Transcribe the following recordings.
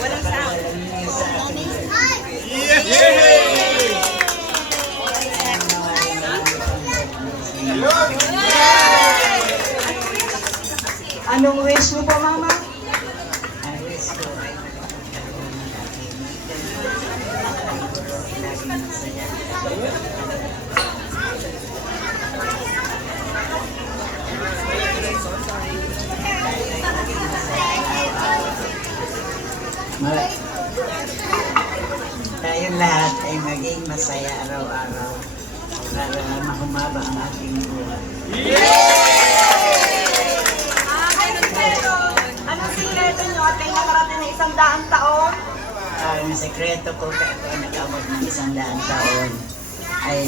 Walang sound. Anong wish mo po, Mama? Ang wish ko ay laging masaya. Tayong lahat ay maging masaya araw-araw para mahumaba ang ating buhay. Anong sikreto nyo at kayo nakarating na 100 taon? Ang sekreto ko kaya ako nag-abot ng 100 taon ay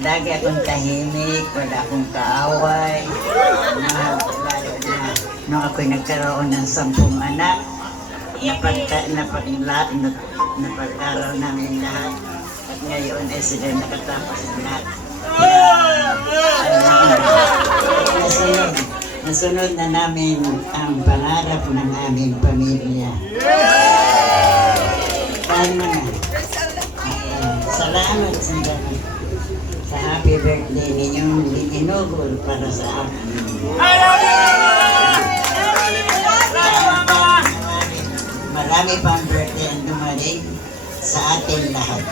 lagi akong tahimik, wala akong kaaway. Lalo na nung ako'y nagkaroon ng 10 anak, napag-aral namin lahat. At ngayon ay sila nakatapos lahat. Nasunod na namin ang pangarap ng aming pamilya. Tama na. Salamat sa happy birthday ninyong inugol para sa akin. Marami pang birthday ang dumating sa atin lahat.